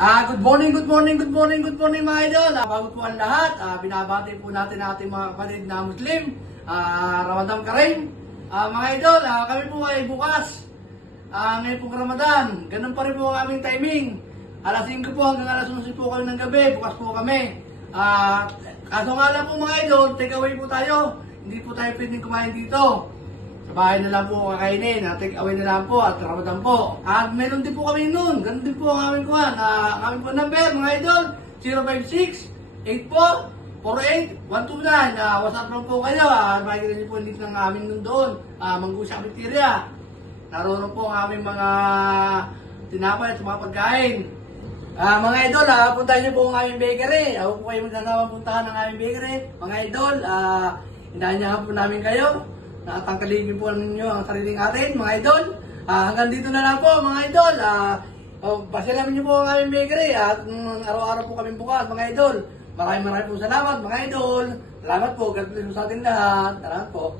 Good morning, good morning, good morning, good morning mga idol. Bago po ang lahat, binabati po natin ating mga kapatid na Muslim. Ramadan Karim. Mga idol, kami po ay bukas. Ngayon pong Ramadan, ganun pa rin po ang aming timing. Alas 5 po hanggang alas 11 po kami ng gabi, bukas po kami. Kaso nga lang po mga idol, take away po tayo. Hindi po tayo pwedeng kumain dito. Sa bahay na lang po kakainin, take away na lang po at Ramadan po. At meron din po kami noon, ganun din po ang aming kuhan. Ang aming po number mga idol, 056-84-48-129. WhatsApp lang po kayo, makikita niyo po yung link ng amin nun doon. Mangusya Cafeteria. Naroon po ang aming mga tinapay at mga pagkain. Mga idol, puntahan niyo po ang aming bakery. Ako po kayo magsasama puntahan ng aming bakery. Mga idol, inaanyahan po namin kayo. Tangkalingin po ninyo ang sariling atin, mga idol. Hanggang dito na lang po, mga idol. Pasyalan niyo po ang aming bakery at araw-araw po kami bukas, mga idol. Maraming po salamat, mga idol. Salamat po. God bless po sa ating lahat. Salamat po.